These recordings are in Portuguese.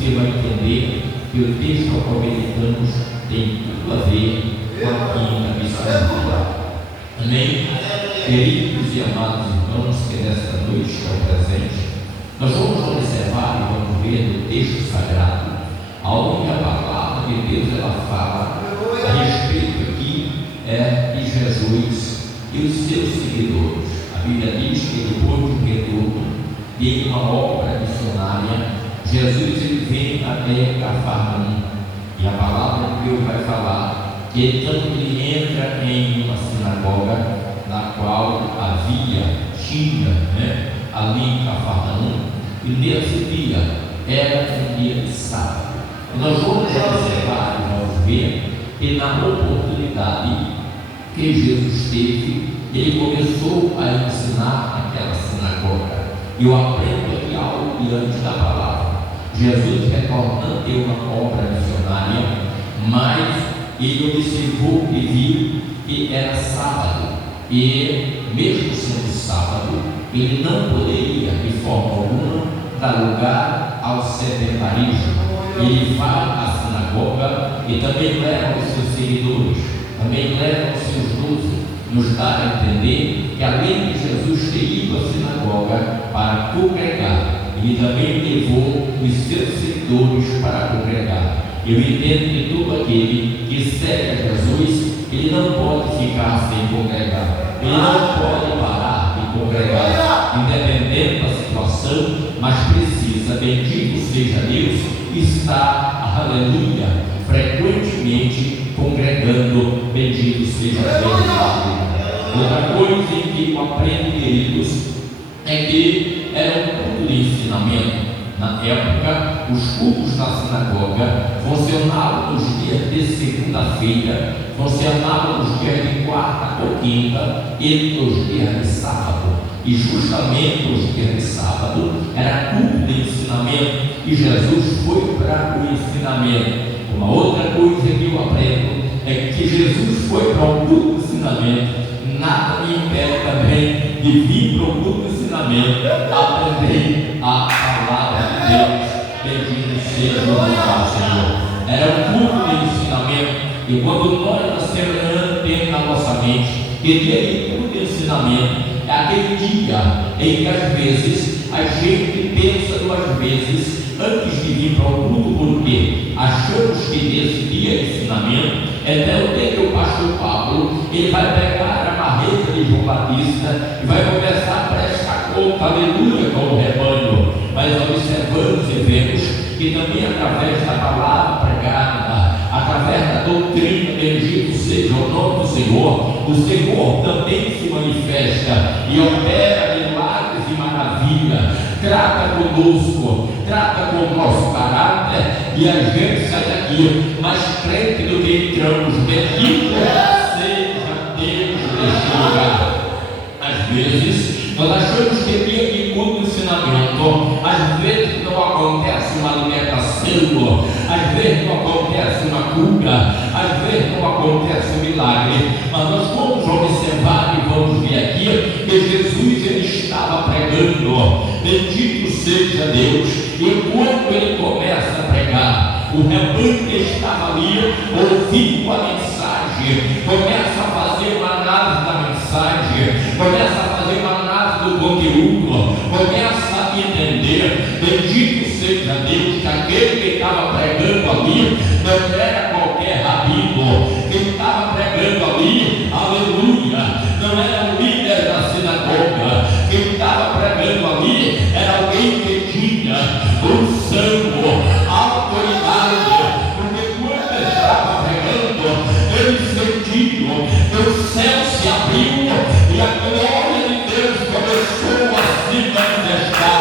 você vai entender que o texto ao qual meditamos tem tudo a ver com a quinta missão. Amém? Queridos e amados irmãos que nesta noite estão presentes, nós vamos observar e vamos ver no texto sagrado aonde a palavra de Deus ela fala a respeito aqui de Jesus e os seus seguidores. A Bíblia diz que depois do retorno de uma obra missionária, Jesus ele vem até Cafarnaum, e a palavra de Deus vai falar que então ele entra em uma sinagoga na qual tinha ali em Cafarnaum, e nesse dia era um dia de sábado. Nós vamos observar e vamos ver que na oportunidade que Jesus teve, ele começou a ensinar naquela sinagoga. Eu aprendo aqui algo diante da palavra. Jesus retornando de uma obra missionária, mas ele observou e viu que era sábado, e mesmo sendo sábado, ele não poderia de forma alguma dar lugar ao sedentarismo. Ele vai à sinagoga e também leva os seus seguidores, também leva os seus 12, nos dá a entender que além de Jesus ter ido à sinagoga para congregar, ele também levou os seus seguidores para congregar. Eu entendo que todo aquele que segue a Jesus, ele não pode ficar sem congregar, ele não pode parar de congregar, independente da situação, mas precisa, bendito seja Deus, estar, aleluia, frequentemente congregando, bendito seja Deus. Outra coisa em que eu aprendo, queridos, é que era um culto de ensinamento. Na época, os cultos na sinagoga funcionavam nos dias de segunda-feira, funcionavam nos dias de quarta ou quinta e nos dias de sábado. E justamente os dias de sábado era culto de ensinamento, e Jesus foi para o ensinamento. Uma outra coisa que eu aprendo é que Jesus foi para o culto de ensinamento. Nada me impede também de vir para o culto de ensinamento, aprender a palavra de Deus. Bendito seja o nome do Senhor. Era um culto de ensinamento, e quando nós nascemos temos na nossa mente que dia de culto de ensinamento é aquele dia em que às vezes a gente pensa duas vezes antes de vir para o culto, porque achamos que nesse dia de ensinamento é o dia que o pastor Pablo ele vai pegar a marreta de João Batista e vai começar a prestar conta, aleluia, com o rebanho. Mas observamos e vemos que também através da palavra pregada, através da doutrina, bendito seja o nome do Senhor, o Senhor também se manifesta e opera milagres e maravilhas, trata conosco, trata com o nosso caráter, e a gente sai daqui mais crente do que entramos. Bendito seja Deus neste lugar. Às vezes nós achamos que dia de culto ensinamento, às vezes não acontece uma libertação, às vezes não acontece uma cura, às vezes não acontece um milagre, mas nós vamos observar e vamos ver aqui que Jesus ele estava pregando. Bendito seja Deus. E quando ele começa a pregar, o rebanho que estava ali ouvindo a mensagem começa a fazer uma análise da mensagem, começa a fazer uma análise do conteúdo, começa a entender, bendito seja Deus, que aquele que estava pregando ali não era qualquer rabino, quem estava pregando ali, aleluia, não era o líder da sinagoga, quem estava pregando ali era alguém que tinha unção, autoridade, porque quando ele estava pregando, ele sentiu que o céu se abriu e a glória de Deus começou a se manifestar.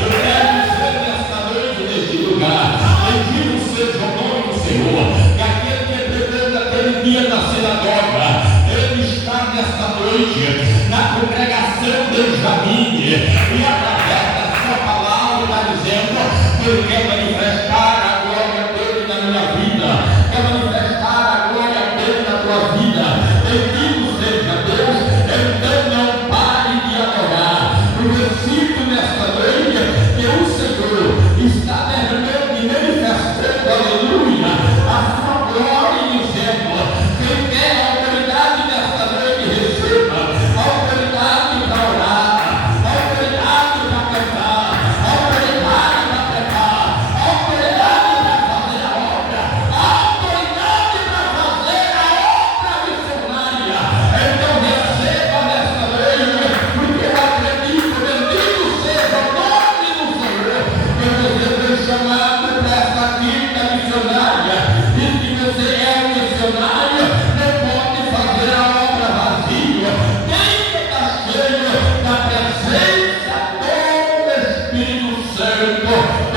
Eu quero dizer nesta noite, neste lugar, bendito seja o nome do Senhor, que aquele que pregou naquele dia na sinagoga, ele está nesta noite na congregação de Benjamim, e através da sua palavra está dizendo que ele quer manifestar a glória dele na minha vida, quer manifestar a glória dele na tua vida. Bendito seja Deus. Então não pare de adorar, porque sinto nesta noite que o Senhor está derramando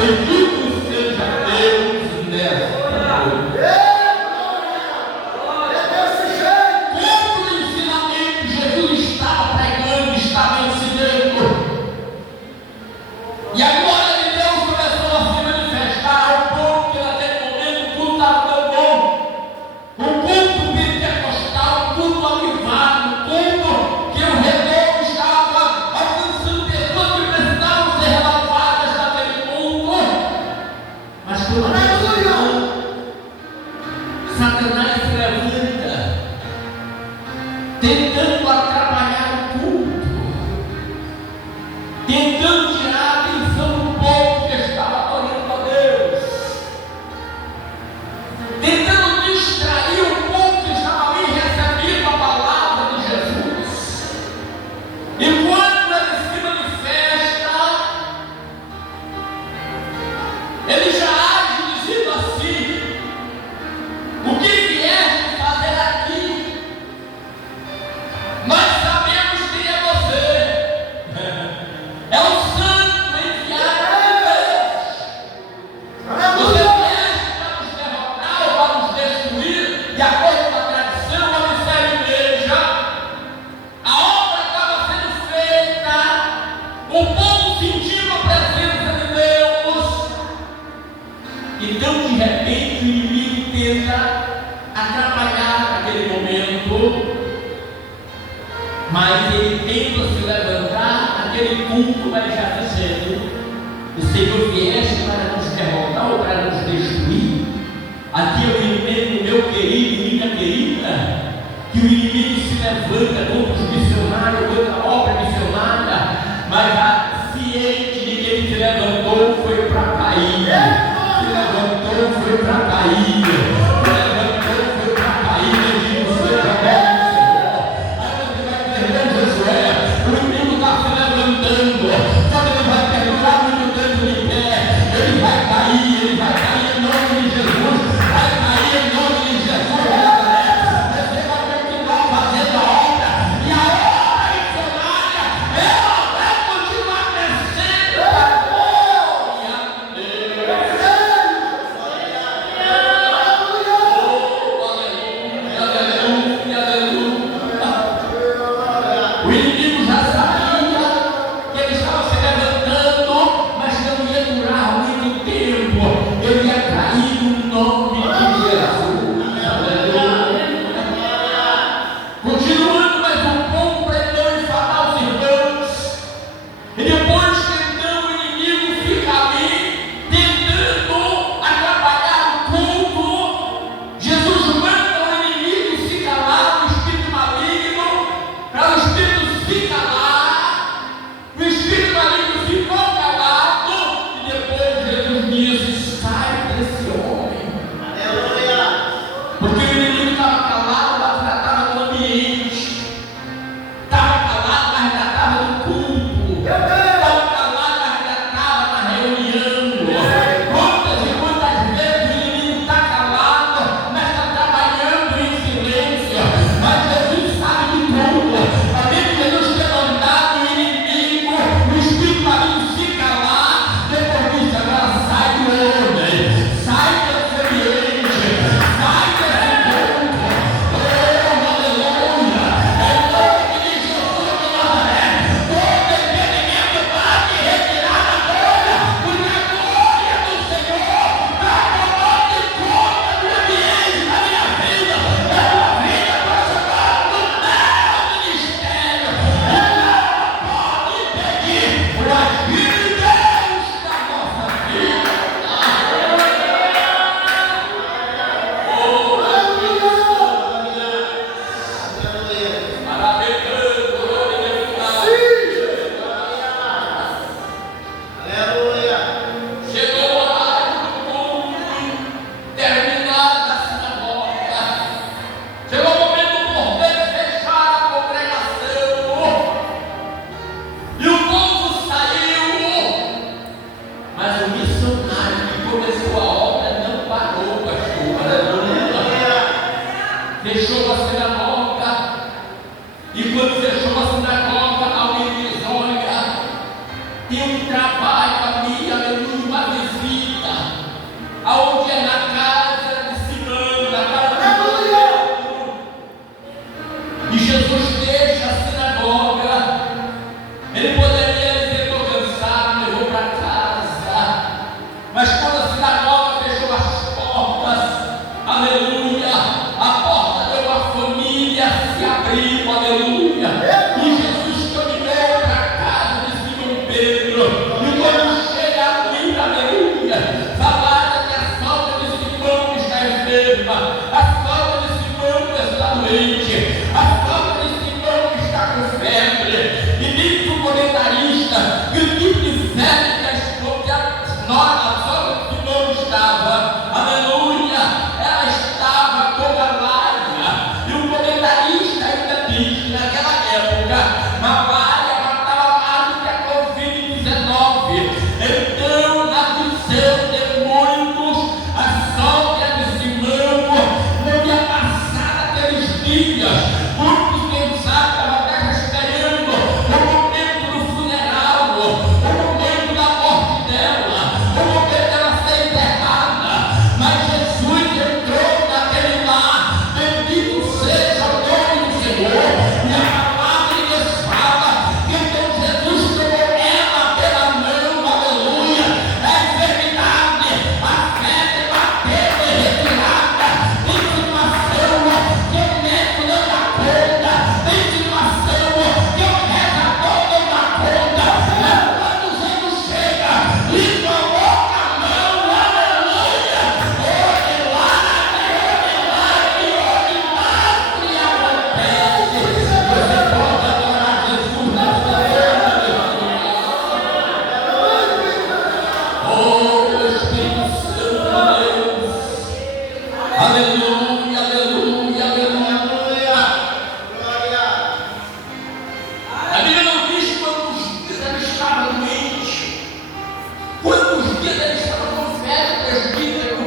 Bendito seja Deus nesta noite. Como o ensinamento Jesus estava pregando, estava ensinando, e a glória de Deus começou a se manifestar ao ponto que naquele momento tudo estava tão bom. O culto pentecostal, o culto avivado, o culto que o retorno estava alcançando pessoas que precisavam ser renovadas naquele culto. Mas quando Satanás se levanta, tentando atrapalhar o culto, tentando tirar a atenção do povo que estava adorando a Deus, tentando distrair o povo que estava ali recebendo a palavra de Jesus. E quando ele se manifesta, ele já age dizendo assim: o que vieste fazer aqui? Nós sabemos quem é você. É o santo enviado de Deus. Você vieste para nos derrotar ou para nos destruir, de acordo com a tradição, a missão da igreja. A obra estava sendo feita, o povo sentiu a presença de Deus. Então, de repente, o inimigo tenta atrapalhar aquele momento, mas ele tenta se levantar. Aquele culto vai já dizendo: o Senhor vieste para nos derrotar ou para nos destruir? Aqui é o inimigo, meu querido, minha querida, que o inimigo se levanta contra os missionários, contra a obra missionária, mas já ciente de que ele se levantou foi para cair. Se levantou foi para cair. Se levantou foi para cair. Bendito seja Deus, Senhor. Aí você vai perder Josué. O inimigo está se levantando. Só que ele vai perdurar muito tempo de pé. Ele vai cair em nome de Jesus. Vai cair em nome de Jesus. Você vai continuar fazendo a obra. E a obra missionária, ela vai continuar crescendo. Glória a Deus. O inimigo já sabia que ele estava se levantando, mas não ia durar muito tempo. Ele a sogra de Simão estava, aleluia, ela estava toda lábia. E o comentarista ainda diz que naquela época, malária matava mais do que a Covid-19. Então, na visão de muitos, a sogra de Simão não ia passar naqueles dias. Muitos pensaram que ela estava esperando o momento do funeral, o momento da morte dela, o momento dela ser enterrada. Mas Jesus entrou naquele lar, bendito seja o nome do Senhor. E a palavra de Deus fala que então Jesus tomou ela pela mão, aleluia. É enfermidade, a febre bateu e retirada, em situação que o médico não dá conta, em situação que o rezador não dá conta. Mas quando Jesus chega e coloca a mão, aleluia, hoje lá, e hoje mais que acontece. Você pode adorar Jesus nessa hora. Oh, Espírito Santo de Deus. Aleluia, aleluia, aleluia. A Bíblia não diz quantos dias ele estava doente, quantos dias ele estava com febre, presbítero.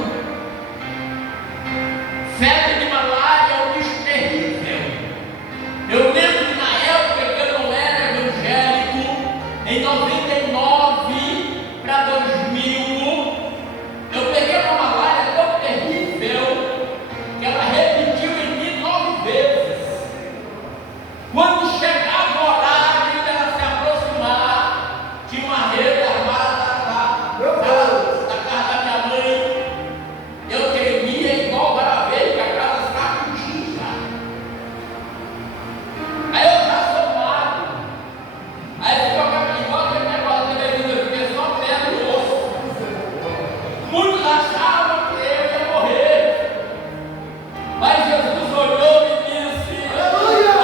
Febre de malária é um bicho terrível. Eu lembro que na época que eu não era evangélico, em 99 para 2000, eu peguei uma malária tão terrível que ela repetiu em mim 9 vezes. Quando chegava o horário dela se aproximar, tinha uma rede armada da casa da minha mãe. Eu tremia igual varaveio, que a casa sacudia. Aí eu já sou magro. Aí ficou igual aquele negócio da televisão, eu fiquei só pé no osso. Muitos achavam que eu ia morrer. Mas Jesus olhou e disse: aleluia!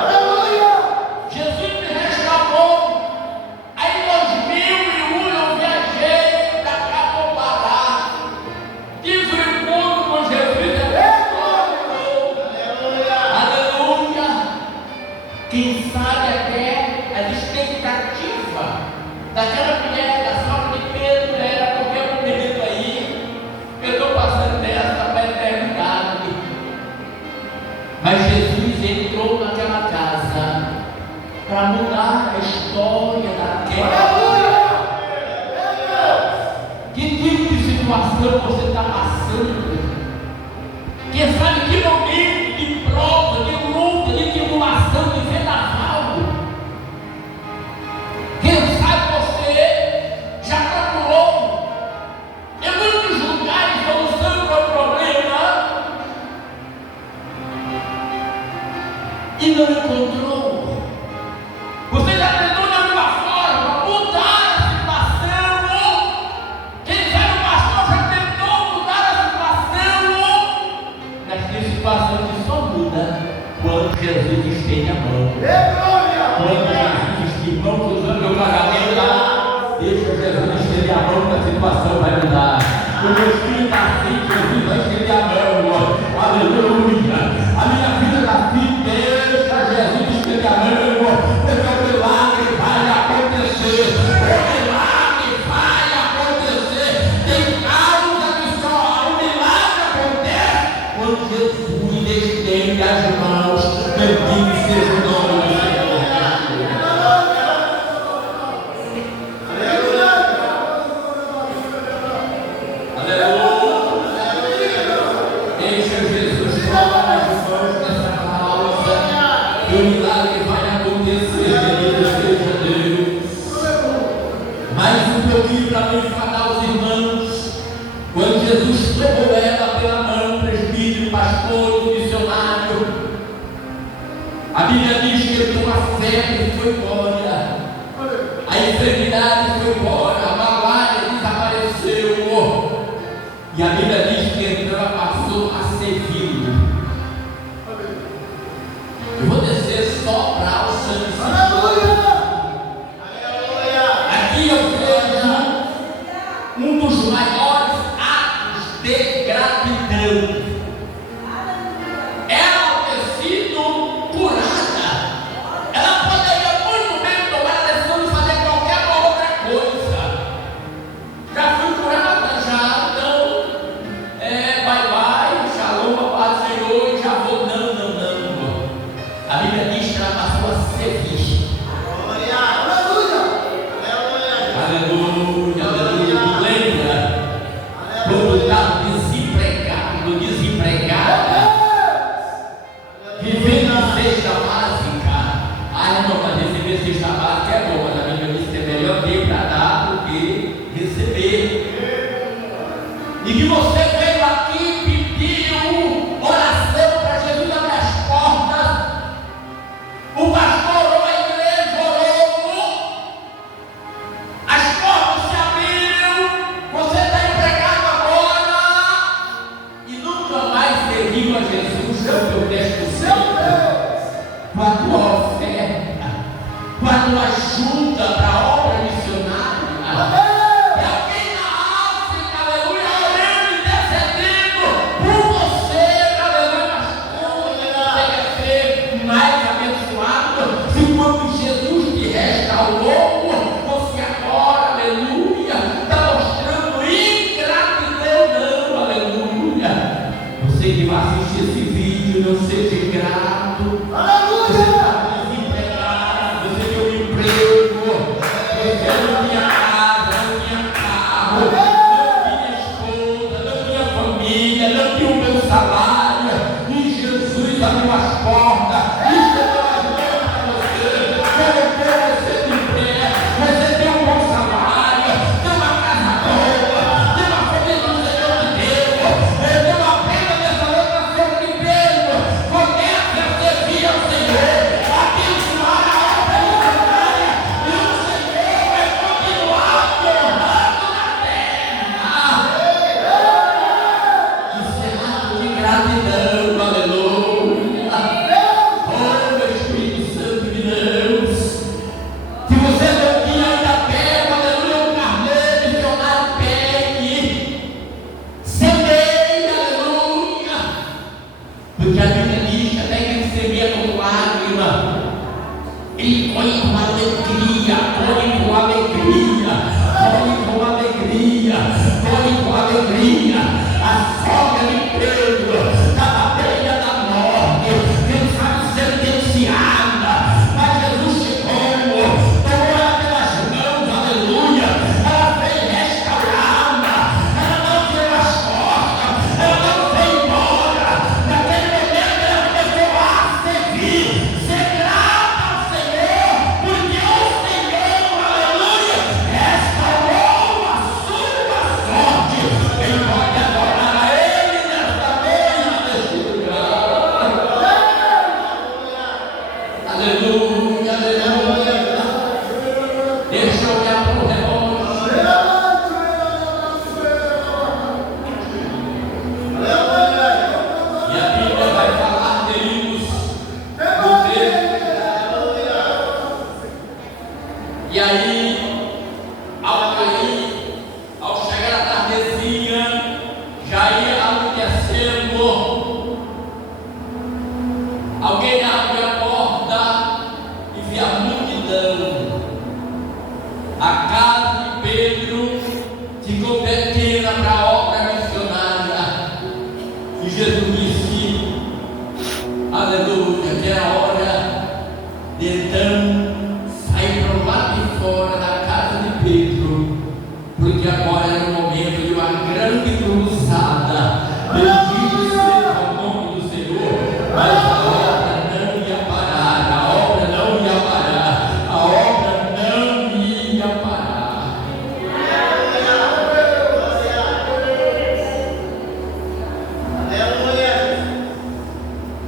Aleluia! Jesus me restaurou. Aí em 2001 eu viajei para cá para o Pará. Tive um encontro com Jesus. Aleluia! Quem sabe até a expectativa daquela mulher, da sogra de Pedro, era qualquer momento aí, eu estou passando dessa para a eternidade. Mas Jesus entrou naquela casa para mudar a história daquela. Que tipo de situação você está passando? Quem sabe que momento de prova, de luta, de tribulação, de vendaval? Quem sabe você já procurou em muitos lugares solução para o problema e não encontrou? Você já tentou de alguma forma mudar a situação? Quem sabe o pastor já tentou mudar a situação? Mas tem situação que só muda quando Jesus estende a mão. Quando Jesus estende a mão, usando meu pagamento lá, deixa Jesus estender a mão, que a situação vai mudar. O meu filho está assim, Jesus vai estender a mão. Aleluia! A minha vida está assim, deixa Jesus estender a mão, porque o milagre vai acontecer. O milagre vai acontecer. Tem causa que só o milagre acontece quando Jesus estende as mãos. Bendito seja o nome do Senhor. Aleluia. Deixa Jesus falar. ajuda para a obra missionária. Tem alguém na África, aleluia, orando e intercedendo por você, aleluia. Mas como você vai ser mais abençoado se quando Jesus te restaurou, você agora, aleluia, está mostrando ingratidão, não, aleluia. Você que vai assistir esse vídeo, não seja ingrato. Você está desempregado, você tem um emprego, você não tinha casa, não tinha carro, não tinha esposa, não tinha família, não tinha o meu salário, e Jesus abriu as portas, estendeu as mãos para você, colocou você de pé, você tem um bom salário, tem uma casa boa, tem uma família do Senhor de Deus, tem uma pena dessa outra forma de Pedro. Comece a servir ao Senhor, abençoar a obra missionária, e o Senhor vai continuar te honrando na terra. Isso é ato de gratidão, aleluia. Oh, meu Espírito Santo de Deus. Se você não tinha ainda pego, aleluia, um carnê missionário, pegue. Semeie, aleluia. Porque a Bíblia diz que até que ele semeia com lágrima, ele colhe com alegria, colhe com alegria, colhe com alegria, colhe com alegria. A sogra de Pedro estava à beira da morte, quem sabe sentenciada, mas Jesus chegou, tomou ela pelas mãos, aleluia. Ela veio restaurada, ela não tirou as costas, ela não foi embora. Naquele momento ela começou a servir, ser grata ao Senhor, porque o Senhor, aleluia, restaurou a sua sorte. Quem pode adorar a Ele nesta manhã, neste lugar? Aleluia, aleluia. Deixa eu olhar para o relógio. E a Bíblia vai falar deles no texto. E aí, ao chegar a tardezinha, já ia anoitecendo. Alguém abriu a porta e viu a multidão. A casa de Pedro ficou pequena para a obra missionária. E Jesus disse, aleluia, que era hora de então sair para o lado de fora da casa de Pedro, porque agora era o momento de uma grande cruzada. Bendito seja o nome do Senhor. Mas a obra não ia parar, a obra não ia parar, a obra não ia parar.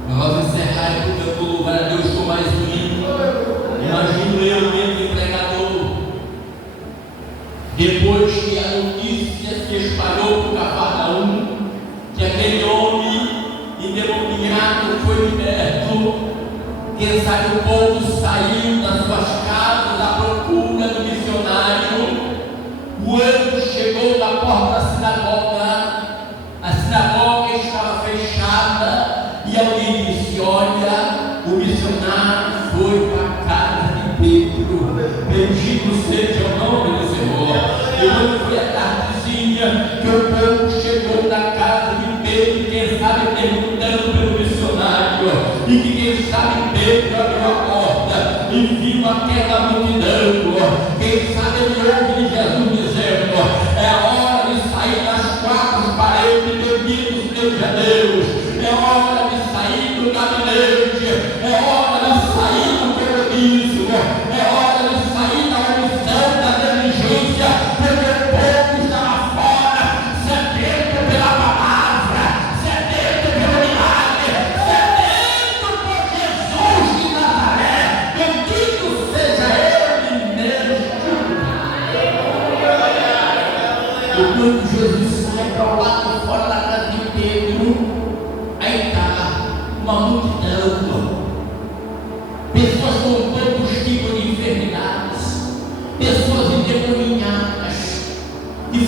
Nós encerrar e eu vou louvar a Deus com mais um hino. Imagino eu mesmo empregador. Depois que a notícia se espalhou por Cafarnaum, que aquele homem endemoniado foi liberto, quem sabe o povo saiu das suas casas à procura do missionário. O anjo chegou na porta da sinagoga, a sinagoga estava fechada, e alguém disse: olha, o missionário foi para a casa de Pedro. Bendito seja o nome do Senhor. E quando foi a tardezinha que o povo chegou na casa de Pedro, quem sabe perguntando pelo missionário, e que quem sabe Pedro abriu a porta e viu aquela multidão. Quem sabe ele ouve de Jesus dizendo: é hora de sair das quatro paredes, benditos seja Deus, é hora de sair do gabinete, é hora de sair do terrorismo, é hora de sair da omissão, da negligência, porque o povo está lá fora, sedento pela palavra, sedento pelo milagre, sedento por Jesus de Nazaré. Bendito seja Ele neste lugar. Enquanto Jesus sai para o lado de fora da casa de Pedro, aí está uma multidão, pessoas com todos os tipos de enfermidades,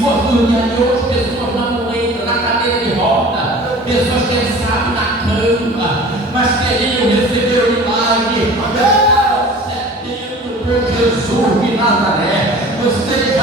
fosse no dia de hoje, pessoas na muleta, na cadeira de roda, pessoas quem sabe na cama, mas queriam receber o milagre, por Jesus de Nazaré. Você